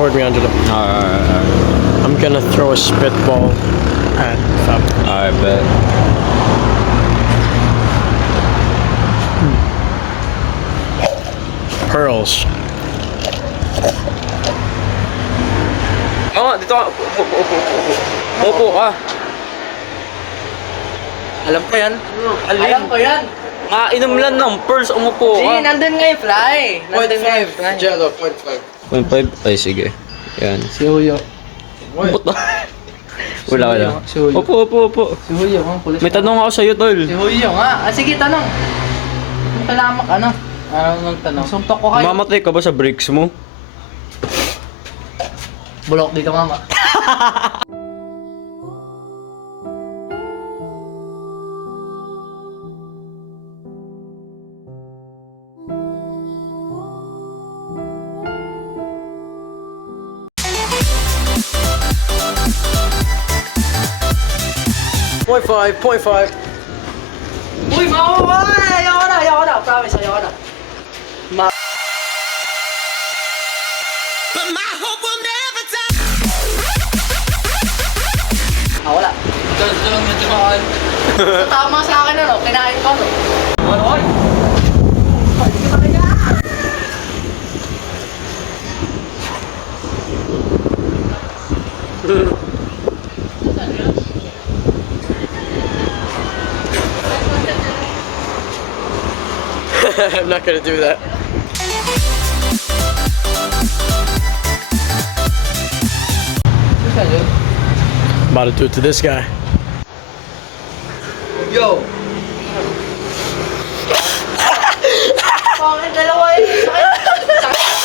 toward me, Angelo. I'm gonna throw a spitball at Fab. I bet. Pearls. Oo, dito ka. Upo ka. Alam ko yan. Alam ko yan. Nga, inom lang ng pearls, umupo Sige, ka. nandun nga yung fly. Nandun nga yung fly. Jello, 0.5. 0.5? Ay, sige. Yan. Si Huyo. Puto. Wala. Si Huyo. Upo. Si Huyo, ang pulis. May tanong ako sa'yo, tol. Si Huyo nga. Ah, sige, tanong. Ang talamak, ano? Ano nang tanong? Suntok ko kayo. Mamatay ka ba sa brakes mo? Bulok dito, mama. Point five. Uy, mama! Ayoko na. Promise, ayoko na. But my hope will never die. Ah, wala. Ito lang medyo mahal. Tama sa akin, ano? Kinain ko, no? Oy! I'm not gonna do that. About to do it to this guy. Yo! Bakit dalawa yun? Sakit!